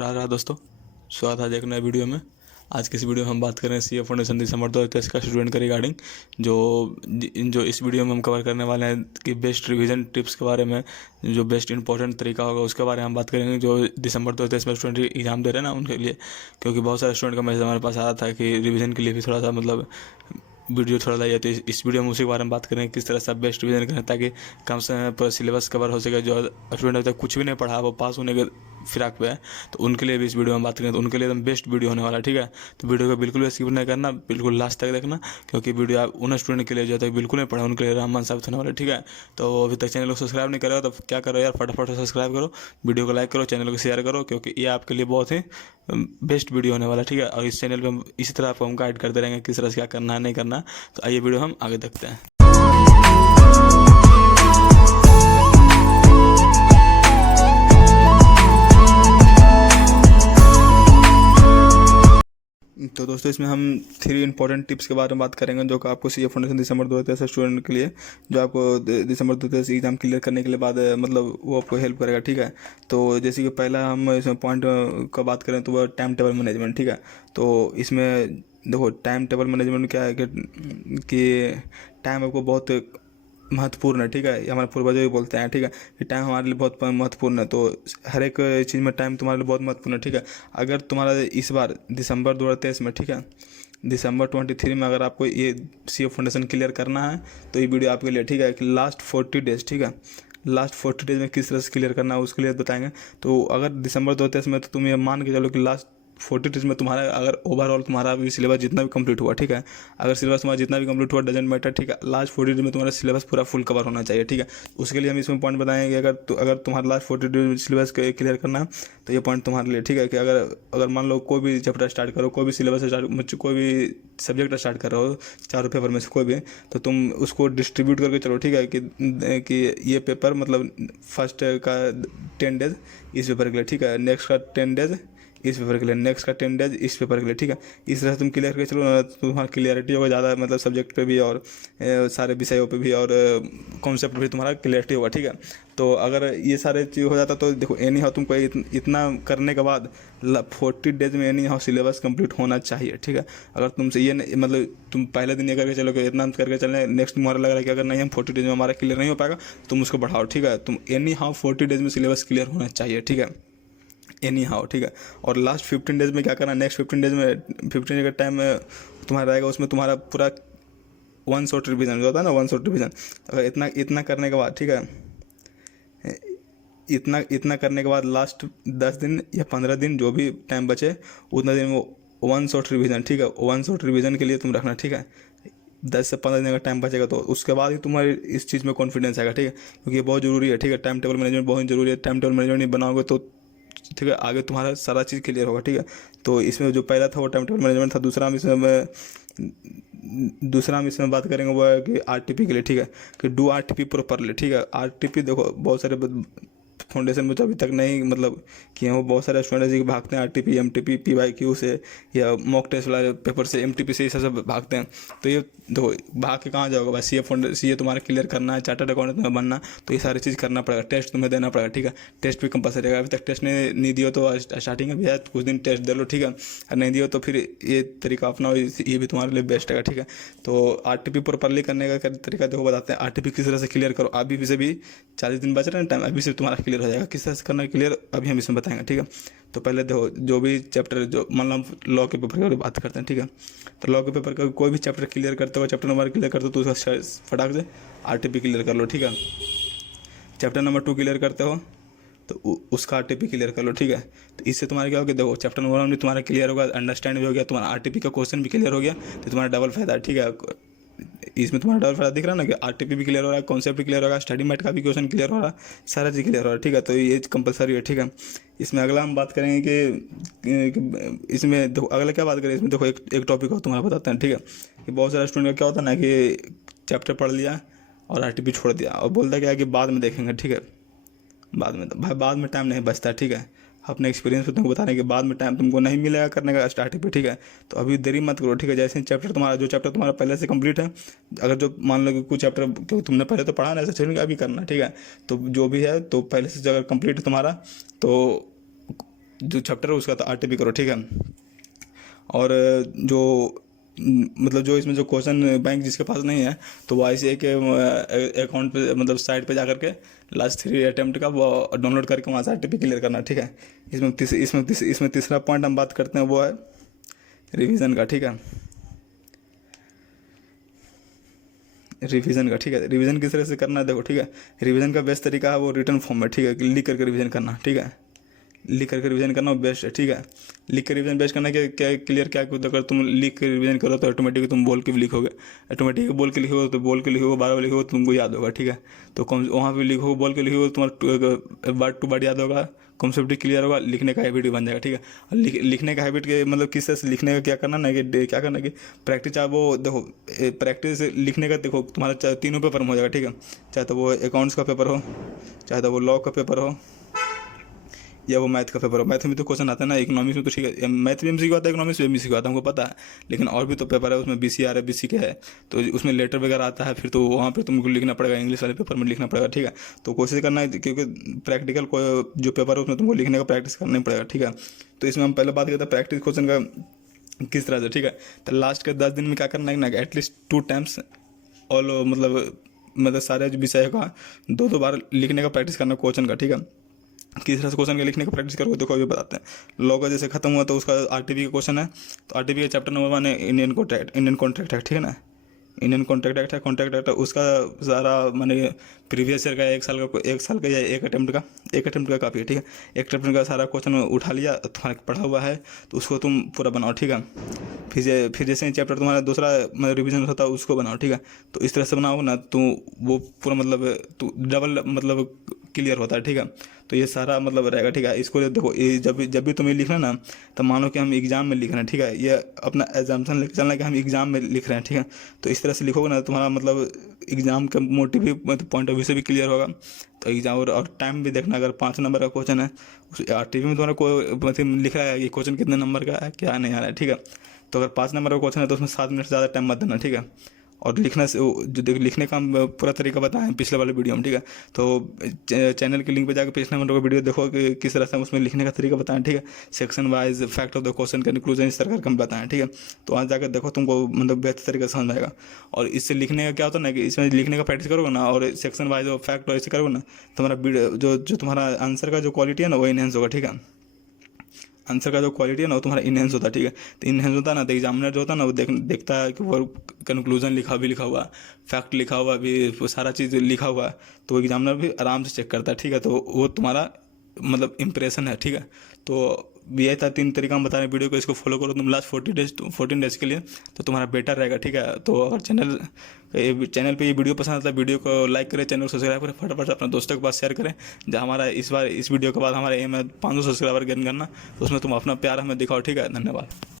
रहा दोस्तों, स्वागत है आज एक नए वीडियो में। आज की इस वीडियो में हम बात करें सीए फाउंडेशन दिसंबर 2023 का स्टूडेंट का रिगार्डिंग जो जो इस वीडियो में हम कवर करने वाले हैं कि बेस्ट रिवीजन टिप्स के बारे में, जो बेस्ट इंपॉर्टेंट तरीका होगा उसके बारे में हम बात करेंगे जो दिसंबर 2023 में स्टूडेंट एग्जाम दे रहे हैं ना उनके लिए। क्योंकि बहुत सारे स्टूडेंट का मैसेज हमारे पास आ रहा था कि रिवीजन के लिए भी थोड़ा सा वीडियो थोड़ा लाइए, तो इस वीडियो में उसी के बारे में बात करेंगे किस तरह से आप बेस्ट रिवीजन करें ताकि कम समय में पूरा सिलेबस कवर हो सके। जो स्टूडेंट अभी तक कुछ भी नहीं पढ़ा वो पास होने के फिराक पे है, तो उनके लिए भी इस वीडियो में बात करें तो उनके लिए एकदम बेस्ट वीडियो होने वाला है। ठीक है, तो वीडियो को बिल्कुल भी स्किप नहीं करना, बिल्कुल लास्ट तक देखना, क्योंकि वीडियो आप उन स्टूडेंट के लिए जो तक बिल्कुल नहीं पढ़ा उनके लिए रामबाण साबित होने वाला है। ठीक है, तो अभी तक चैनल को सब्सक्राइब नहीं करो तो क्या करो यार, फटाफट सब्सक्राइब करो, वीडियो को लाइक करो, चैनल को शेयर करो, क्योंकि ये आपके लिए बहुत ही बेस्ट वीडियो होने वाला है। ठीक है, और इस चैनल पर हम इसी तरह आपको हम गाइड करते रहेंगे किस तरह से क्या करना है नहीं करना। तो आइए वीडियो हम आगे देखते हैं। तो दोस्तों, इसमें हम 3 इंपॉर्टेंट टिप्स के बारे में बात करेंगे जो कि आपको सीए फाउंडेशन दिसंबर 2023 स्टूडेंट के लिए, जो आपको दिसंबर 2023 एग्जाम क्लियर करने के लिए बाद वो आपको हेल्प करेगा। ठीक है, तो जैसे कि पहला हम इसमें पॉइंट का बात करें तो वह टाइम टेबल मैनेजमेंट। ठीक है, तो इसमें देखो टाइम टेबल मैनेजमेंट क्या है कि टाइम आपको बहुत महत्वपूर्ण है। ठीक है, ये हमारे पूर्वज भी बोलते हैं। ठीक है, कि टाइम हमारे लिए बहुत महत्वपूर्ण है, तो हर एक चीज़ में टाइम तुम्हारे लिए बहुत महत्वपूर्ण है। ठीक है, अगर तुम्हारा इस बार दिसंबर 2023 में, ठीक है, दिसंबर 23 में अगर आपको ये सीए फाउंडेशन क्लियर करना है तो ये वीडियो आपके लिए। ठीक है, कि लास्ट 40 डेज, ठीक है, लास्ट 40 डेज में किस तरह से क्लियर करना है उसके लिए बताएंगे। तो अगर दिसंबर 2023 में, तो तुम ये मान के चलो कि लास्ट 40 डेज में तुम्हारा अगर ओवरऑल तुम्हारा भी सिलेबस जितना भी कंप्लीट हुआ, ठीक है, अगर सिलेबस तुम्हारा जितना भी कंप्लीट हुआ डजेंट मैटर। ठीक है, लास्ट 40 डेज में तुम्हारा सिलेबस पूरा फुल कवर होना चाहिए। ठीक है, उसके लिए हम इसमें पॉइंट बताएंगे अगर तुम्हारा लास्ट 40 डेज में सिलेबस क्लियर करना है तो ये पॉइंट तुम्हारे लिए। ठीक है, कि अगर मान लो कोई भी चैप्टर स्टार्ट करो, कोई भी सिलेबस स्टार्ट, कोई भी सब्जेक्ट स्टार्ट कर रहे हो, चारों पेपर में से कोई भी, तो तुम उसको डिस्ट्रीब्यूट करके चलो। ठीक है, कि ये पेपर फर्स्ट का 10 डेज इस पेपर के लिए, ठीक है, नेक्स्ट का 10 डेज इस पेपर के लिए, नेक्स्ट का 10 डेज इस पेपर के लिए। ठीक है, इस तरह से तुम क्लियर करके चलो ना, तो तुम्हारा क्लियरिटी होगा ज़्यादा, सब्जेक्ट पे भी और सारे विषयों पे भी और कॉन्सेप्ट भी तुम्हारा क्लियरिटी होगा। ठीक है, तो अगर ये सारे चीज़ हो जाता तो देखो एनी हाउ तुमको इतना करने के बाद 40 डेज में एनी हाउ सिलेबस कंप्लीट होना चाहिए। ठीक है, अगर तुमसे ये तुम पहले दिन ये करके चलो कि इतना करके चलें, नेक्स्ट तुम्हारा लग रहा है कि अगर नहीं हम 40 डेज में हमारा क्लियर नहीं हो पाएगा, तुम उसको बढ़ाओ। ठीक है, तुम एनी हाउ 40 डेज में सिलेबस क्लियर होना चाहिए। ठीक है, एनी हाउ। ठीक है, और लास्ट 15 डेज में क्या करना, नेक्स्ट 15 डेज में 15 डेज का टाइम में तुम्हारा रहेगा, उसमें तुम्हारा पूरा 1 शॉट रिवीजन जो होता है ना, 1 शॉट रिवीजन। अगर इतना करने के बाद, ठीक है, इतना करने के बाद लास्ट 10 दिन या 15 दिन जो भी टाइम बचे उतना दिन वो 1 शॉट रिवीजन। ठीक है, 1 शॉट रिवीजन के लिए तुम रखना। ठीक है, 10 से 15 दिन का टाइम बचेगा तो उसके बाद ही तुम्हारी इस चीज़ में कॉन्फिडेंस आएगा। ठीक है, क्योंकि ये बहुत ज़रूरी है। ठीक है, टाइम टेबल मैनेजमेंट बहुत ज़रूरी है। टाइम टेबल मैनेजमेंट नहीं बनाओगे तो, ठीक है, आगे तुम्हारा सारा चीज़ क्लियर होगा। ठीक है, तो इसमें जो पहला था वो टाइम टेबल मैनेजमेंट था। दूसरा हम इसमें बात करेंगे वो है कि आरटीपी के लिए। ठीक है, कि डू आरटीपी प्रॉपरली। ठीक है, आरटीपी देखो बहुत सारे फाउंडेशन में तो अभी तक नहीं किए हैं, वो बहुत सारे स्टूडेंट जी भागते हैं आरटीपी, एमटीपी, पीवाईक्यू से या मॉक टेस्ट वाले पेपर से, एमटीपी से, ये सब भागते हैं। तो ये देखो भाग के कहाँ जाओगे भाई, सीए तुम्हारा क्लियर करना है, चार्टर्ड अकाउंटेंट तुम्हें बनना, तो ये सारी चीज़ करना पड़ेगा। टेस्ट तुम्हें देना पड़ेगा। ठीक है, टेस्ट भी कंपलसरी है। अभी तक टेस्ट नहीं दियो तो स्टार्टिंग में भी है, कुछ दिन टेस्ट दे लो। ठीक है, और नहीं दियो तो फिर ये तरीका अपनाओ, ये भी तुम्हारे लिए बेस्ट है। ठीक है, तो आरटीपी प्रॉपरली करने का तरीका देखो बताते हैं। आरटीपी किस तरह से क्लियर करो, अभी से भी 40 दिन बच रहे हैं टाइम, अभी से तुम्हारा क्लियर हो जाएगा। किस तरह से करना क्लियर अभी हम इसमें बताएंगे। ठीक है, तो पहले देखो जो भी चैप्टर, जो मान लो हम लॉ के पेपर की बात करते हैं। ठीक है, तो लॉ के पेपर का कोई भी चैप्टर क्लियर करते हो, चैप्टर नंबर क्लियर करते हो तो उसका फटाक से आरटीपी क्लियर कर लो। ठीक है, चैप्टर नंबर 2 क्लियर करते हो तो उसका आरटीपी क्लियर कर लो। ठीक है, तो इससे तुम्हारा क्या होगा, देखो चैप्टर नंबर 1 भी तुम्हारा क्लियर होगा, अंडरस्टैंड भी हो गया, तुम्हारा आरटीपी का क्वेश्चन भी क्लियर हो गया, तो तुम्हारा डबल फायदा है। ठीक है, इसमें तुम्हारा डबल फायदा दिख रहा है ना कि आरटीपी भी क्लियर हो रहा है, कॉन्सेप्ट भी क्लियर होगा, स्टडी मैट का भी क्वेश्चन क्लियर हो रहा है, सारा चीज़ क्लियर हो रहा है। ठीक है, तो ये कंपलसरी है। ठीक है, इसमें अगला हम बात करेंगे कि इसमें देखो अगला क्या बात करें, इसमें देखो एक टॉपिक और तुम्हारा बताते हैं। ठीक है, कि बहुत सारे स्टूडेंट का क्या होता है ना कि चैप्टर पढ़ लिया और आरटीपी छोड़ दिया और बोलता क्या है कि बाद में देखेंगे। ठीक है, बाद में तो भाई बाद में टाइम नहीं बचता। ठीक है, अपने एक्सपीरियंस पे तुमको बता रहे हैं कि बाद में टाइम तुमको नहीं मिलेगा करने का स्टार्टिंग पे। ठीक है, तो अभी देरी मत करो। ठीक है, जैसे चैप्टर तुम्हारा पहले से कंप्लीट है, अगर जो मान लो कि कुछ चैप्टर क्योंकि तुमने पहले तो पढ़ा ना, ऐसा छोड़ने अभी करना। ठीक है, तो जो भी है तो पहले से अगर कंप्लीट है तुम्हारा तो जो चैप्टर है उसका तो RTP करो, ठीक है। और जो मतलब जो इसमें जो क्वेश्चन बैंक जिसके पास नहीं है तो वो ICAI के अकाउंट पे मतलब साइट पे जा करके लास्ट 3 अटेम्प्ट का वो डाउनलोड करके वहाँ से RTP क्लियर करना, ठीक है। इसमें तीसरा पॉइंट हम बात करते हैं वो है रिवीजन का, ठीक है। रिवीजन का, ठीक है। रिवीजन किस तरह से करना है देखो, ठीक है। रिवीजन का बेस्ट तरीका है वो रिटर्न फॉर्म में, ठीक है, लिख करके रिवीजन करना, ठीक है। लिख करके रिवीजन करना बेस्ट है, ठीक है। लिख कर रिवीजन बेस्ट करना क्या क्लियर क्या होता है, अगर तुम लिख कर रिवीजन करो तो ऑटोमेटिक तुम बोल के भी लिखोगे, ऑटोमेटिक बोल के लिखोगे तो बोल के लिखोगे, बार बार लिखोगे तुमको याद होगा, ठीक है। तो कम वहाँ पे लिखोगे बोल के लिखोगे तुम्हारा वर्ड टू वर्ड याद होगा, कॉन्सेप्ट क्लियर होगा, लिखने का हैबिट भी बन जाएगा, ठीक है। और लिखने का हैबिट के मतलब किस तरह से लिखने का क्या करना ना कि क्या करना कि प्रैक्टिस, चाहे वो देखो प्रैक्टिस लिखने का देखो तुम्हारा चाहे तीनों पेपर में हो जाएगा, ठीक है। चाहे तो वो अकाउंट्स का पेपर हो, चाहे तो वो लॉ का पेपर हो, या वो मैथ का पेपर हो। मैथ में तो क्वेश्चन आता है ना, इकोनॉमिक्स में तो ठीक है, मैथ भी MCQ आता है, इकोनॉमिक्स भी MCQ आता है, हमको पता है। लेकिन और भी तो पेपर है उसमें BCR है, BCK है, तो उसमें लेटर वगैरह आता है, फिर तो वहाँ पर तुमको लिखना पड़ेगा, इंग्लिश वाले पेपर में लिखना पड़ेगा, ठीक है। तो कोशिश करना है क्योंकि प्रैक्टिकल जो पेपर है उसमें तुमको लिखने का प्रैक्टिस करना ही पड़ेगा, ठीक है। तो इसमें हम पहले बात करते हैं प्रैक्टिस क्वेश्चन का किस तरह से, ठीक है। तो लास्ट के 10 दिन में क्या करना है ना, एटलीस्ट 2 टाइम्स ऑल मतलब सारे जो विषय का 2 बार लिखने का प्रैक्टिस करना क्वेश्चन का, ठीक है। किस तरह से क्वेश्चन के लिखने का प्रैक्टिस करोगे देखो अभी बताते हैं। लॉ का जैसे खत्म हुआ तो उसका RTP का क्वेश्चन है, तो RTP का चैप्टर नंबर 1 है इंडियन कॉन्ट्रैक्ट एक्ट, ठीक है ना। इंडियन कॉन्ट्रैक्ट एक्ट है, कॉन्ट्रैक्ट एक्ट है, उसका सारा माने प्रीवियस ईयर का 1 साल का या एक अटेम्प्ट का काफ़ी है, ठीक है। एक अटेम्प्ट का सारा क्वेश्चन उठा लिया, तुम्हारा पढ़ा हुआ है तो उसको तुम पूरा बनाओ, ठीक है। फिर जैसे ही चैप्टर तुम्हारा दूसरा मतलब रिवीजन होता है उसको बनाओ, ठीक है। तो इस तरह से बनाओ ना तो वो पूरा मतलब तो डबल मतलब क्लियर होता है, ठीक है। तो ये सारा मतलब रहेगा, ठीक है। इसको देखो ये जब भी तुम्हें लिखना ना, तो मानो कि हम एग्जाम में लिख रहे हैं, ठीक है। ये अपना एग्जाम्पशन लेकर चलना कि हम एग्जाम में लिख रहे हैं, ठीक है। तो इस तरह से लिखोगे ना तुम्हारा मतलब एग्जाम का मोटिव भी मतलब पॉइंट ऑफ व्यू से भी क्लियर होगा। तो एग्जाम और टाइम भी देखना, अगर 5 नंबर का क्वेश्चन है उस RTP में तुम्हारा कोई मतलब लिख रहा है ये क्वेश्चन कितने नंबर का है क्या नहीं आ रहा है, ठीक है। तो अगर 5 नंबर का क्वेश्चन है तो उसमें 7 मिनट से ज़्यादा टाइम मत देना, ठीक है। और लिखना से जो देखो लिखने का हम पूरा तरीका बताएं पिछले वाले वीडियो में, ठीक है। तो चैनल के लिंक पे जाकर पिछले नंबर का वीडियो देखो कि किस तरह से हम उसमें लिखने का तरीका बताएं, ठीक है। Section wise fact of the question conclusion इस तरह का हम बताएं, ठीक है। तो वहाँ जाकर देखो तुमको मतलब बेहतर तरीके से समझ आएगा। और इससे लिखने का क्या होता है ना कि इसमें लिखने का प्रैक्टिस करोगे ना और सेक्शन वाइज और फैक्ट ऐसे करोगे ना, तुम्हारा जो तुम्हारा आंसर का जो क्वालिटी है ना वो इनहेंस होगा, ठीक है। आंसर का जो क्वालिटी है ना वो तुम्हारा इनहेंस होता है, ठीक है। तो इनहेंस होता है ना तो एग्जामिनर जो होता है ना वो देखता है कि वो कंक्लूजन लिखा हुआ, फैक्ट लिखा हुआ भी, वो सारा चीज़ लिखा हुआ, तो एग्जामिनर भी आराम से चेक करता है, ठीक है। तो वो तुम्हारा मतलब इंप्रेशन है, ठीक है। तो ये था 3 तरीका हम बता रहे हैं वीडियो को, इसको फॉलो करो तुम लास्ट 14 डेज के लिए, तो तुम्हारा बेटर रहेगा, ठीक है। तो अगर चैनल पे ये वीडियो पसंद आता है वीडियो को लाइक करें, चैनल को सब्सक्राइब करें, फटाफट अपने दोस्तों के पास शेयर करें। जहाँ हमारा इस बार इस वीडियो के बाद हमारा एम है 500 सब्सक्राइबर गेन करना, तो उसमें तुम अपना प्यार हमें दिखाओ, ठीक है। धन्यवाद।